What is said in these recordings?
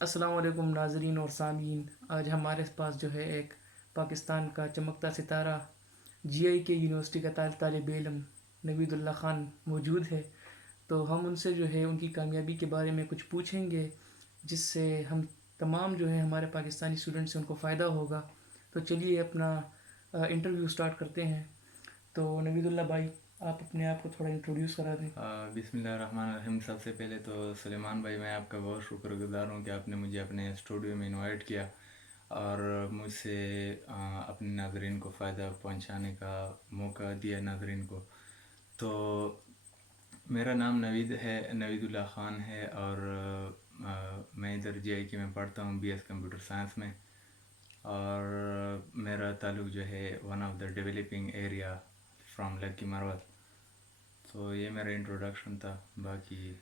السلام علیکم ناظرین اور سامعین. آج ہمارے پاس جو ہے ایک پاکستان کا چمکتا ستارہ جی آئی کے یونیورسٹی کا طالب علم نوید اللہ خان موجود ہے. تو ہم ان سے جو ہے ان کی کامیابی کے بارے میں کچھ پوچھیں گے جس سے ہم تمام جو ہے ہمارے پاکستانی اسٹوڈنٹس ہیں ان کو فائدہ ہوگا. تو چلیے اپنا انٹرویو سٹارٹ کرتے ہیں. تو نوید اللہ بھائی آپ اپنے آپ کو تھوڑا انٹروڈیوس کرا دیں. بسم اللہ الرحمن الرحیم. سب سے پہلے تو سلیمان بھائی میں آپ کا بہت شکر گزار ہوں کہ آپ نے مجھے اپنے اسٹوڈیو میں انوائٹ کیا اور مجھ سے اپنے ناظرین کو فائدہ پہنچانے کا موقع دیا ناظرین کو. تو میرا نام نوید اللہ خان ہے اور میں ادھر جے آئی کے میں پڑھتا ہوں بی ایس کمپیوٹر سائنس میں. اور میرا تعلق جو ہے one of the developing area from Lakki Marwat. تو یہ میرا انٹروڈکشن تھا. باقی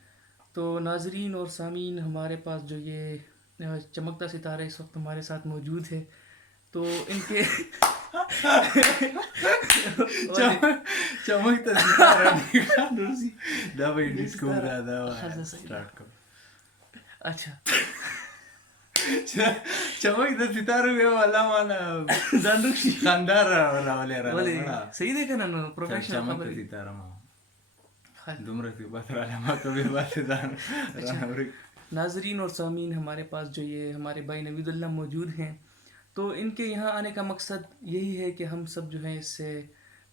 تو ناظرین اور سامعین ہمارے پاس جو یہ چمکتا ستارہ اس وقت ہمارے ساتھ موجود ہے. تو ان کے چمکتا ستارہ دا بھائی ڈسکو دا اسٹارٹ کرو. اچھا چمکتا ستارہ میں والا مانا زندگی خاندار راولے ولی رہا صحیح دیکھا نا پروفیشنل چمکتا خبر ستارہ ماں دمرا سی بات رہا ماں کبھی بات دان اچھا ناظرین اور سامعین ہمارے پاس جو یہ ہمارے بھائی نوید اللہ موجود ہیں. تو ان کے یہاں آنے کا مقصد یہی ہے کہ ہم سب جو ہیں اس سے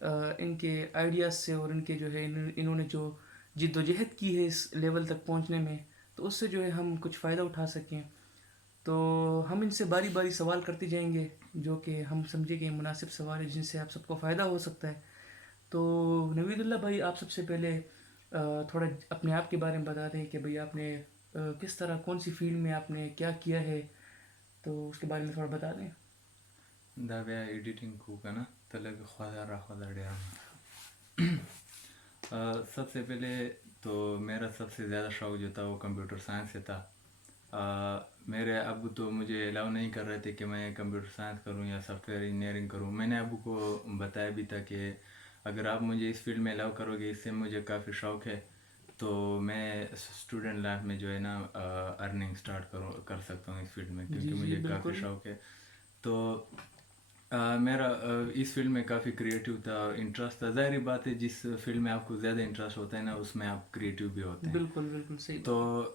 ان کے آئیڈیاز سے اور ان کے جو ہے انہوں نے جو جد و جہد کی ہے اس لیول تک پہنچنے میں تو اس سے جو ہے ہم کچھ فائدہ اٹھا سکیں. تو ہم ان سے باری باری سوال کرتے جائیں گے جو کہ ہم سمجھیں کہ مناسب سوال ہے جن سے آپ سب کو فائدہ ہو سکتا ہے. تو نوید اللہ بھائی آپ سب سے پہلے تھوڑا اپنے آپ کے بارے میں بتا دیں کہ بھئی آپ نے کس طرح کون سی فیلڈ میں آپ نے کیا کیا ہے. تو اس کے بارے میں تھوڑا بتا دیں. دا بیا ایڈیٹنگ کو کنا تلگ خدا را خدا ڈیا. سب سے پہلے تو میرا سب سے زیادہ شوق جو تھا وہ کمپیوٹر سائنس سے تھا. میرے ابو تو مجھے الاؤ نہیں کر رہے تھے کہ میں کمپیوٹر سائنس کروں یا سافٹ ویئر انجینئرنگ کروں. میں نے ابو کو بتایا بھی تھا کہ اگر آپ مجھے اس فیلڈ میں الاؤ کرو گے اس سے مجھے کافی شوق ہے تو میں اسٹوڈنٹ لائف میں جو ہے نا ارننگ اسٹارٹ کر سکتا ہوں اس فیلڈ میں کیونکہ جی مجھے کافی بالکل. شوق ہے. تو میرا اس فیلڈ میں کافی کریٹیو تھا اور انٹرسٹ تھا. ظاہری بات ہے جس فیلڈ میں آپ کو زیادہ انٹرسٹ ہوتا ہے نا اس میں آپ کریٹیو بھی ہوتے ہیں. بالکل بالکل صحیح تو بات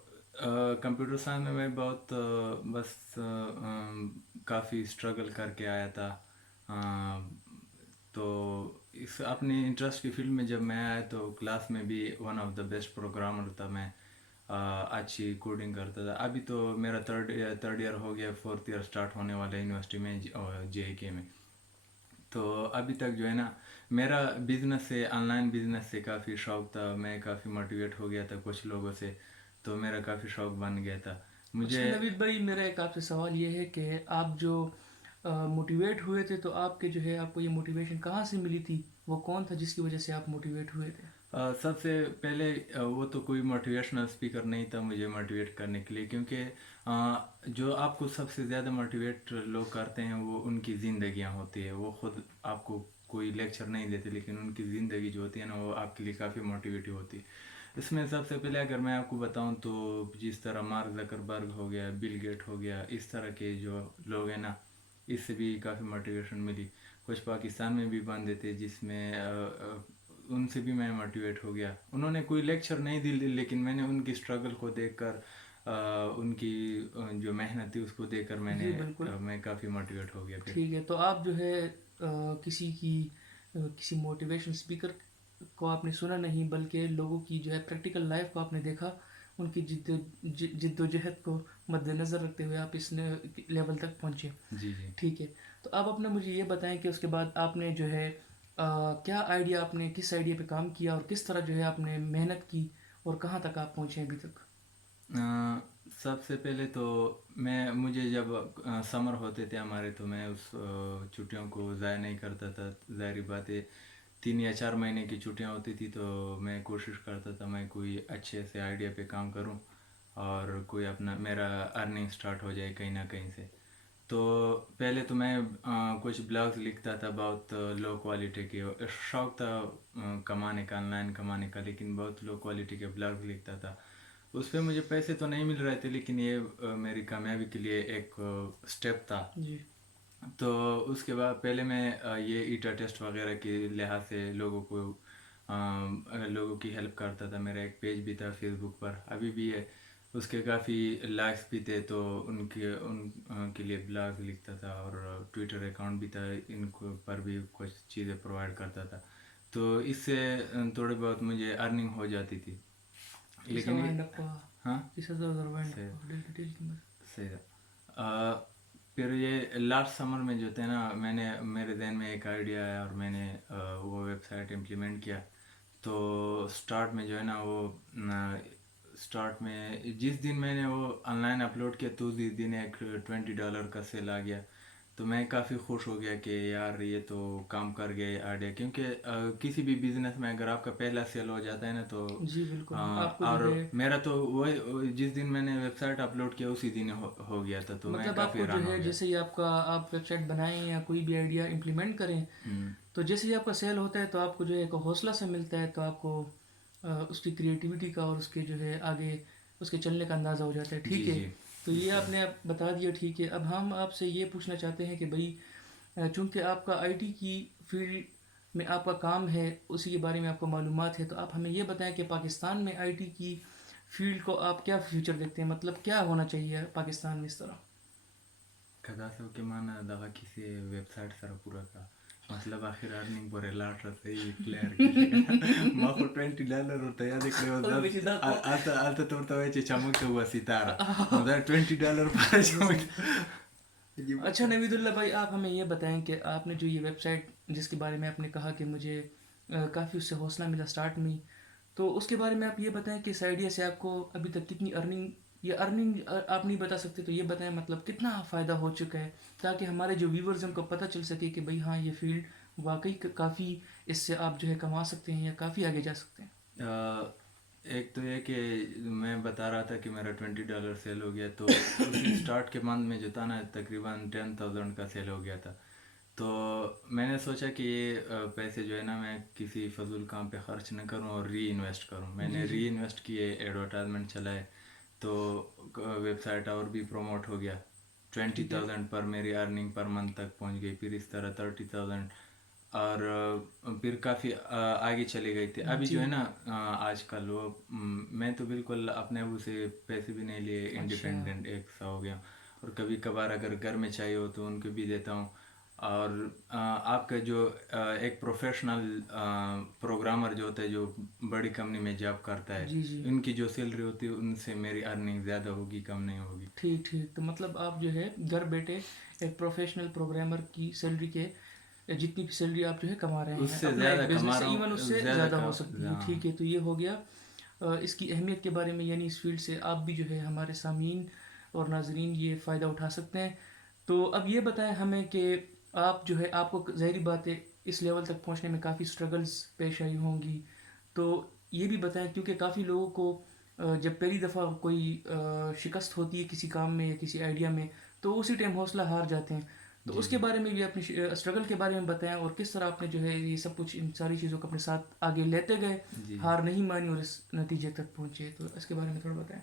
ہے. کمپیوٹر سائنس میں بہت بس کافی اسٹرگل کر کے آیا تھا. تو اس اپنے انٹرسٹ کی فیلڈ میں جب میں آیا تو کلاس میں بھی one of the best programmer تھا. میں اچھی کوڈنگ کرتا تھا. ابھی تو میرا تھرڈ ایئر ہو گیا, فورتھ ایئر اسٹارٹ ہونے والا ہے یونیورسٹی میں جے اے کے میں. تو ابھی تک جو ہے نا میرا بزنس سے آن لائن بزنس سے کافی شوق تھا. میں کافی موٹیویٹ ہو گیا تھا کچھ لوگوں سے تو میرا کافی شوق بن گیا تھا اچھا مجھے. نوید بھائی میرا ایک آپ سے سوال یہ ہے کہ آپ جو موٹیویٹ ہوئے تھے تو آپ کے جو ہے آپ کو یہ موٹیویشن کہاں سے ملی تھی؟ وہ کون تھا جس کی وجہ سے آپ موٹیویٹ ہوئے تھے؟ سب سے پہلے وہ تو کوئی موٹیویشنل اسپیکر نہیں تھا مجھے موٹیویٹ کرنے کے لیے, کیونکہ جو آپ کو سب سے زیادہ موٹیویٹ لوگ کرتے ہیں وہ ان کی زندگیاں ہوتی ہے. وہ خود آپ کو کوئی لیکچر نہیں دیتے لیکن ان کی زندگی جو ہوتی ہے نا وہ آپ کے لیے کافی موٹیویٹیو ہوتی ہے. اس میں سب سے پہلے اگر میں آپ کو بتاؤں تو جس طرح مارک زکربرگ ہو گیا, بل گیٹ ہو گیا, اس طرح کے جو لوگ ہیں نا اس سے بھی کافی موٹیویشن ملی. کچھ پاکستان میں بھی بندے تھے جس میں ان سے بھی میں موٹیویٹ ہو گیا. انہوں نے کوئی لیکچر نہیں دی لیکن میں نے ان کی اسٹرگل کو دیکھ کر ان کی جو محنت تھی اس کو دیکھ کر جی بالکل میں کافی موٹیویٹ ہو گیا. پھر ٹھیک ہے. تو آپ جو ہے کسی موٹیویشن اسپیکر کو آپ نے سنا نہیں بلکہ لوگوں کی جو ہے پریکٹیکل لائف کو آپ نے دیکھا, ان کی جد و جہد کو مد نظر رکھتے ہوئے آپ اس لیول تک پہنچے. جی جی ٹھیک ہے. تو آپ اپنا مجھے یہ بتائیں کہ اس کے بعد آپ نے جو ہے کیا آئیڈیا آپ نے کس آئیڈیا پہ کام کیا اور کس طرح جو ہے آپ نے محنت کی اور کہاں تک آپ پہنچے ابھی تک؟ سب سے پہلے تو مجھے جب سمر ہوتے تھے ہمارے تو میں اس چھٹیوں کو ضائع نہیں کرتا تھا. ظاہری بات ہے 3 یا 4 مہینے کی چھٹیاں ہوتی تھی تو میں کوشش کرتا تھا میں کوئی اچھے سے آئیڈیا پہ کام کروں اور کوئی اپنا میرا ارننگ سٹارٹ ہو جائے کہیں نہ کہیں سے. تو پہلے تو میں کچھ بلاگز لکھتا تھا بہت لو کوالٹی کے. شوق تھا کمانے کا, آن لائن کمانے کا, لیکن بہت لو کوالٹی کے بلاگز لکھتا تھا. اس پہ مجھے پیسے تو نہیں مل رہے تھے، لیکن یہ میری کامیابی کے لیے ایک اسٹیپ تھا. جی تو اس کے بعد پہلے میں یہ ایٹا ٹیسٹ وغیرہ کے لحاظ سے لوگوں کی ہیلپ کرتا تھا. میرا ایک پیج بھی تھا فیس بک پر، ابھی بھی ہے. اس کے کافی لائکس بھی تھے، تو ان کے لیے بلاگ لکھتا تھا، اور ٹویٹر اکاؤنٹ بھی تھا، ان کو پر بھی کچھ چیزیں پرووائڈ کرتا تھا. تو اس سے تھوڑی بہت مجھے ارننگ ہو جاتی تھی. لیکن ہاں صحیح صحیح ہے. پھر یہ لاسٹ سمر میں جو تھے نا، میرے ذہن میں ایک آئیڈیا آیا، اور میں نے وہ ویب سائٹ امپلیمنٹ کیا. تو اسٹارٹ میں جو ہے نا، وہ اسٹارٹ میں جس دن میں نے وہ آن لائن اپلوڈ کیا، تو اس دن ایک $20 کا سیل آ گیا. تو میں کافی خوش ہو گیا کہ یار یہ تو کام کر گیا یہ آئیڈیا. کیونکہ کسی بھی بزنس میں اگر آپ کا پہلا سیل ہو جاتا ہے نا، تو جی بالکل. آپ کو اور جو ہے میرا تو وہی جس دن میں نے ویب سائٹ اپلوڈ کیا اسی دن ہو گیا تھا. تو میں مطلب آپ کافی کو جو حیران ہے ہو گیا. جیسے ہی آپ ویب سائٹ بنائیں یا کوئی بھی آئیڈیا امپلیمنٹ کریں، تو جیسے ہی آپ کا سیل ہوتا ہے تو آپ کو جو ہے ایک حوصلہ سے ملتا ہے، تو آپ کو اس کی کریٹیوٹی کا اور اس کے جو ہے آگے اس کے چلنے کا اندازہ ہو جاتا ہے. جی ٹھیک ہے، جی تو اس یہ طرح. آپ نے بتا دیا. ٹھیک ہے، اب ہم آپ سے یہ پوچھنا چاہتے ہیں کہ بھائی چونکہ آپ کا آئی ٹی کی فیلڈ میں آپ کا کام ہے، اسی کے بارے میں آپ کو معلومات ہے، تو آپ ہمیں یہ بتائیں کہ پاکستان میں آئی ٹی کی فیلڈ کو آپ کیا فیوچر دیکھتے ہیں، مطلب کیا ہونا چاہیے پاکستان میں اس طرح. کدا سو کے مانا دغه کسی ویب سایت سره پوره کا مطلب اخر ارننگ پورې لاټ رسوي پلیئر کې ما خو $20 ورته یاد کړی و. الته ته ورته وایي چې چمک ته هوا ستاره، نو دا $20 پر چمک. اچھا نوید اللہ بھائی، آپ ہمیں یہ بتائیں کہ آپ نے جو یہ ویب سائٹ جس کے بارے میں آپ نے کہا کہ مجھے کافی اس سے حوصلہ ملا اسٹارٹ میں، تو اس کے بارے میں آپ یہ بتائیں کہ اس آئیڈیا سے آپ کو ابھی تک کتنی ارننگ آپ نہیں بتا سکتے تو یہ بتائیں مطلب کتنا فائدہ ہو چکا ہے، تاکہ ہمارے جو ویورز ہیں ان کو پتہ چل سکے کہ بھئی ہاں یہ فیلڈ واقعی کافی اس سے آپ جو ہے کما سکتے ہیں یا کافی آگے جا سکتے ہیں. ایک تو یہ کہ میں بتا رہا تھا کہ میرا $20 سیل ہو گیا. تو اسی اسٹارٹ کے منتھ میں جو تھا نا، تقریباً 10,000 کا سیل ہو گیا تھا. تو میں نے سوچا کہ یہ پیسے جو ہے نا میں کسی فضول کام پہ خرچ نہ کروں اور ری انویسٹ کروں. میں نے ری انویسٹ کیے، ایڈورٹائزمنٹ چلائے، تو ویب سائٹ اور بھی پروموٹ ہو گیا. 20,000 پر میری ارننگ پر منتھ تک پہنچ گئی. پھر اس طرح 30,000، اور پھر کافی آگے چلی گئی تھی. ابھی جو ہے نا آج کل وہ میں تو بالکل اپنے ابو سے پیسے بھی نہیں لیے، انڈیپینڈنٹ ایک سا ہو گیا. اور کبھی کبھار اگر گھر میں چاہیے ہو تو ان کو بھی دیتا ہوں. اور آپ کا جو ایک پروفیشنل پروگرامر جو ہوتا ہے، جو بڑی کمپنی میں جاب کرتا ہے، ان کی جو سیلری ہوتی ہے ان سے میری ارننگ زیادہ ہوگی، کم نہیں ہوگی. ٹھیک ٹھیک. تو مطلب آپ جو ہے گھر بیٹھے ایک پروفیشنل پروگرامر کی سیلری کے جتنی بھی سیلری آپ جو ہے کما رہے اس ہیں سے اپنا زیادہ ایک کما بزنس سے، رہا ایون ہوں، اس سے زیادہ ہو سکتی ہے. ٹھیک ہے، تو یہ ہو گیا اس کی اہمیت کے بارے میں، یعنی اس فیلڈ سے آپ بھی جو ہے ہمارے سامعین اور ناظرین یہ فائدہ اٹھا سکتے ہیں. تو اب یہ بتائیں ہمیں کہ آپ جو ہے آپ کو ظاہری بات ہے اس لیول تک پہنچنے میں کافی سٹرگلز پیش آئی ہوں گی، تو یہ بھی بتائیں کیونکہ کافی لوگوں کو جب پہلی دفعہ کوئی شکست ہوتی ہے کسی کام میں یا کسی آئیڈیا میں تو اسی ٹائم حوصلہ ہار جاتے ہیں. تو اس کے بارے میں بھی اپنی اسٹرگل کے بارے میں بتائیں، اور کس طرح آپ نے جو ہے یہ سب کچھ ان ساری چیزوں کو اپنے ساتھ آگے لیتے گئے، ہار نہیں مانی اور اس نتیجے تک پہنچے. تو اس کے بارے میں تھوڑا بتائیں.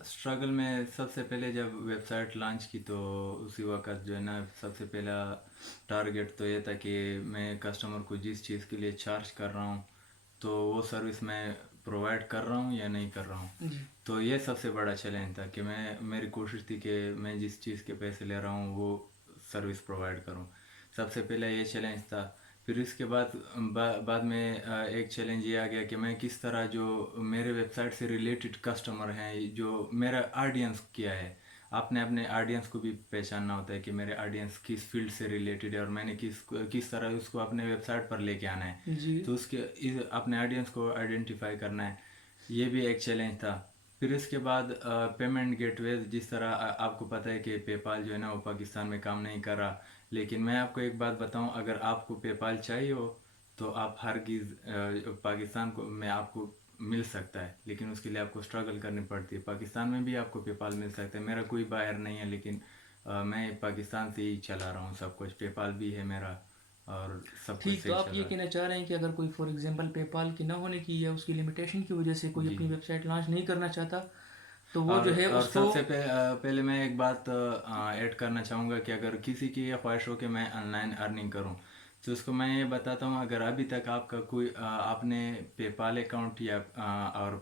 اسٹرگل میں سب سے پہلے جب ویب سائٹ لانچ کی تو اسی وقت جو ہے نا سب سے پہلا ٹارگیٹ تو یہ تھا کہ میں کسٹمر کو جس چیز کے لیے چارج کر رہا ہوں تو وہ سروس میں پرووائڈ کر رہا ہوں یا نہیں کر رہا ہوں. تو یہ سب سے بڑا چیلنج تھا کہ میری کوشش تھی کہ میں جس چیز کے پیسے لے رہا ہوں وہ سروس پرووائڈ کروں. سب سے پہلے یہ چیلنج تھا. پھر اس کے بعد میں ایک چیلنج یہ آ گیا کہ میں کس طرح جو میرے ویب سائٹ سے ریلیٹڈ کسٹمر ہیں، جو میرا آڈینس کیا ہے، آپ نے اپنے آڈینس کو بھی پہچاننا ہوتا ہے کہ میرے آڈینس کس فیلڈ سے ریلیٹڈ ہے اور میں نے کس طرح اس کو اپنے ویب سائٹ پر لے کے آنا ہے. تو اپنے آڈینس کو آئیڈینٹیفائی کرنا ہے، یہ بھی ایک چیلنج تھا. پھر اس کے بعد پیمنٹ گیٹ ویز، جس طرح آپ کو پتہ ہے کہ پے پال جو ہے نا وہ پاکستان میں کام نہیں کر رہا. لیکن میں آپ کو ایک بات بتاؤں، اگر آپ کو پے پال چاہیے ہو تو آپ ہرگز پاکستان میں آپ کو مل سکتا ہے، لیکن اس کے لیے آپ کو اسٹرگل کرنی پڑتی ہے. پاکستان میں بھی آپ کو پے پال مل سکتا ہے. میرا کوئی بائر نہیں ہے، لیکن میں پاکستان سے ہی چلا رہا ہوں سب کچھ. پے پال بھی ہے میرا اور سب کچھ ٹھیک. تو صحیح آپ چل یہ رہا ہے. کہنا چاہ رہے ہیں کہ اگر کوئی فار ایگزامپل پے پال کی نہ ہونے کی یا اس کی لمیٹیشن کی وجہ سے کوئی اپنی ویب سائٹ لانچ نہیں کرنا چاہتا تو وہ جو ہے اور اس سب کو سے پہلے میں ایک بات ایڈ کرنا چاہوں گا کہ اگر کسی کی یہ خواہش ہو کہ میں آن لائن ارننگ کروں تو اس کو میں یہ بتاتا ہوں، اگر ابھی تک آپ کا کوئی آپ نے پے پال اکاؤنٹ یا اور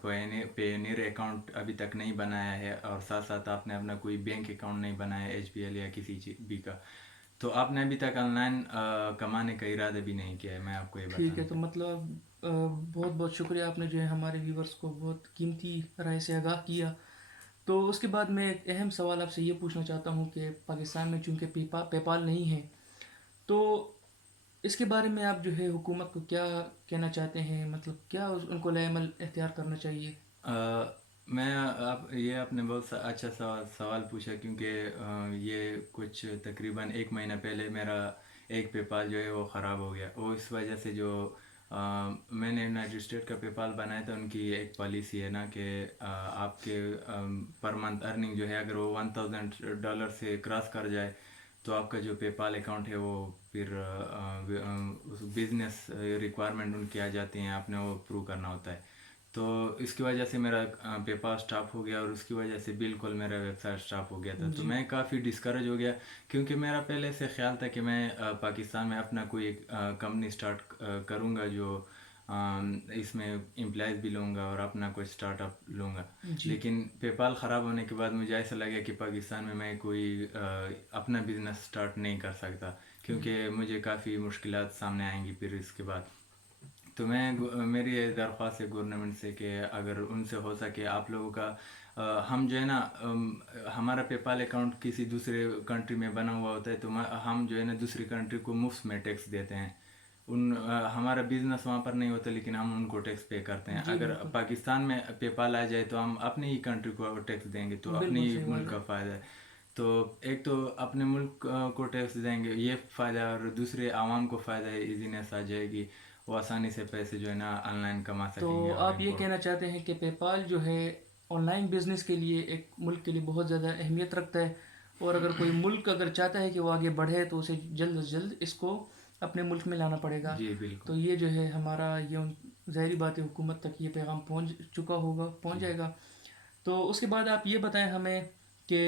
پیونیر اکاؤنٹ ابھی تک نہیں بنایا ہے، اور ساتھ ساتھ آپ نے اپنا کوئی بینک اکاؤنٹ نہیں بنایا ہے ایچ پی ایل یا کسی بھی کا، تو آپ نے ابھی تک آن لائن کمانے کا ارادہ بھی نہیں کیا ہے، میں آپ کو یہ ٹھیک ہے. بتانا تو چاہتا مطلب بہت بہت شکریہ، آپ نے جو ہے ہمارے ویورز کو بہت قیمتی رائے سے آگاہ کیا. تو اس کے بعد میں ایک اہم سوال آپ سے یہ پوچھنا چاہتا ہوں کہ پاکستان میں چونکہ پے پال نہیں ہے، تو اس کے بارے میں آپ جو ہے حکومت کو کیا کہنا چاہتے ہیں؟ مطلب کیا ان کو لائے عمل اختیار کرنا چاہیے؟ میں آپ نے بہت اچھا سوال پوچھا، کیونکہ یہ کچھ تقریباً 1 مہینہ پہلے میرا ایک پے پال جو ہے وہ خراب ہو گیا. وہ اس وجہ سے جو میں نے یونائٹڈ اسٹیٹ کا پے پال بنایا تھا، ان کی ایک پالیسی ہے نا کہ آپ کے پر منتھ ارننگ جو ہے اگر وہ $1000 سے کراس کر جائے تو آپ کا جو پے پال اکاؤنٹ ہے وہ پھر بزنس ریکوائرمنٹ ان کی آ جاتی ہیں، آپ نے وہ پروو کرنا ہوتا ہے. تو اس کی وجہ سے میرا پے پال اسٹاپ ہو گیا، اور اس کی وجہ سے بالکل میرا ویب سائٹ اسٹاپ ہو گیا تھا. تو جی میں کافی ڈسکریج ہو گیا، کیونکہ میرا پہلے سے خیال تھا کہ میں پاکستان میں اپنا کوئی ایک کمپنی اسٹارٹ کروں گا، جو اس میں امپلائز بھی لوں گا اور اپنا کوئی اسٹارٹ اپ لوں گا. جی. لیکن پے پال خراب ہونے کے بعد مجھے ایسا لگا کہ پاکستان میں کوئی اپنا بزنس اسٹارٹ نہیں کر سکتا، کیونکہ مجھے کافی مشکلات سامنے آئیں گی پھر اس کے بعد. تو میری یہ درخواست ہے گورنمنٹ سے کہ اگر ان سے ہو سکے آپ لوگوں کا ہم جو ہے نا ہمارا پے پال اکاؤنٹ کسی دوسرے کنٹری میں بنا ہوا ہوتا ہے، تو ہم جو ہے نا دوسری کنٹری کو مفت میں ٹیکس دیتے ہیں. ہمارا بزنس وہاں پر نہیں ہوتا لیکن ہم ان کو ٹیکس پے کرتے ہیں. جی اگر بالکل پاکستان میں پے پال آ جائے تو ہم اپنی ہی کنٹری کو ٹیکس دیں گے، تو اپنی بالکل ہی صحیح بات ملک ہے. کا فائدہ ہے. تو ایک تو اپنے ملک کو ٹیکس دیں گے، یہ فائدہ ہے، اور دوسرے عوام کو فائدہ ہے، ایزینس آ جائے گی، وہ آسانی سے پیسے جو ہے نا آن لائن کما تو سکیں گے. اور آپ یہ کہنا چاہتے ہیں کہ پے پال جو ہے آن لائن بزنس کے لیے ایک ملک کے لیے بہت زیادہ اہمیت رکھتا ہے، اور اگر کوئی ملک اگر چاہتا ہے کہ وہ آگے بڑھے تو اسے جلد از جلد اس کو اپنے ملک میں لانا پڑے گا. جی بالکل. تو یہ جو ہے ہمارا یہ ظاہری بات ہے، حکومت تک یہ پیغام پہنچ جائے گا. تو اس کے بعد آپ یہ بتائیں ہمیں کہ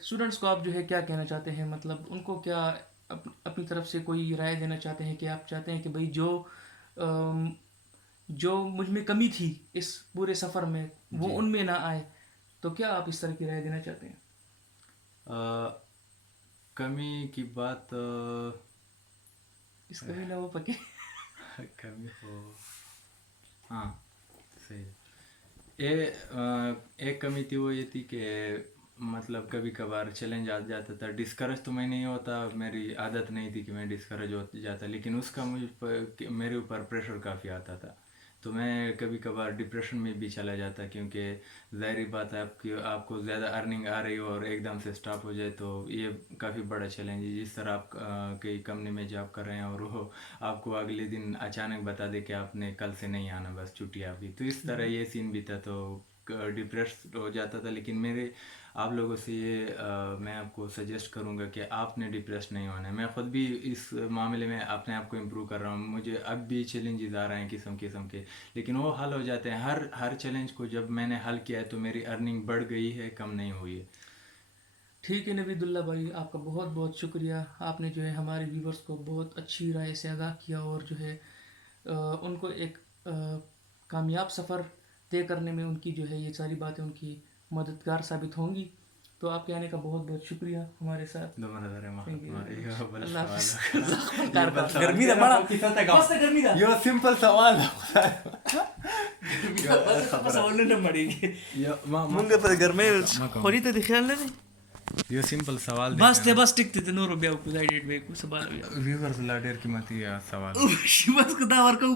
اسٹوڈنٹس کو آپ جو ہے کیا کہنا چاہتے ہیں؟ مطلب ان کو کیا اپنی طرف سے کوئی رائے دینا چاہتے ہیں کہ آپ چاہتے ہیں کہ بھائی جو مجھ میں کمی تھی اس پورے سفر میں وہ جی ان میں نہ آئے، تو کیا آپ اس طرح کی رائے دینا چاہتے ہیں؟ کمی کی بات اس کمی نہ ہو پکے. کمی ہو، ہاں صحیح. ایک کمی تھی، وہ یہ تھی کہ مطلب کبھی کبھار چیلنج آ جاتا تھا. ڈسکریج تو میں نہیں ہوتا، میری عادت نہیں تھی کہ میں ڈسکریج ہو جاتا، لیکن اس کا میرے اوپر پریشر کافی آتا تھا. تو میں کبھی کبھار ڈپریشن میں بھی چلا جاتا، کیونکہ ظاہری بات ہے آپ کو زیادہ ارننگ آ رہی ہو اور ایک دم سے اسٹاپ ہو جائے تو یہ کافی بڑا چیلنج ہے. جس طرح آپ کئی کمپنی میں جاب کر رہے ہیں اور وہ آپ کو اگلے دن اچانک بتا دے کہ آپ نے کل سے نہیں آنا، بس چھٹی آپ کی، تو اس طرح یہ سین بھی تھا. تو ڈپریس ہو جاتا تھا. لیکن آپ لوگوں سے یہ میں آپ کو سجیسٹ کروں گا کہ آپ نے ڈپریس نہیں ہونا ہے. میں خود بھی اس معاملے میں اپنے آپ کو امپروو کر رہا ہوں. مجھے اب بھی چیلنجز آ رہے ہیں قسم کے، لیکن وہ حل ہو جاتے ہیں. ہر چیلنج کو جب میں نے حل کیا ہے تو میری ارننگ بڑھ گئی ہے، کم نہیں ہوئی ہے. ٹھیک ہے نوید اللہ بھائی، آپ کا بہت بہت شکریہ. آپ نے جو ہے ہمارے ویورز کو بہت اچھی رائے سے آگاہ کیا، اور جو ہے ان کو ایک کامیاب سفر طے کرنے میں ان کی جو ہے یہ ساری باتیں ان کی مددگار ثابت ہوں گی. تو آپ کے آنے کا بہت بہت شکریہ ہمارے ساتھ. اللہ حافظ. گرمی دا بڑا بس گرمی دا یہ سمپل سوال سوال نہ مڑی منگا پر گرمی خوری ته خیال نه دی. یہ سمپل سوال بس ټیک ته نور بیا کو زائډ به کو سوال بیا ویورز لا ډیر قیمتي سوال بس کو دا ورکو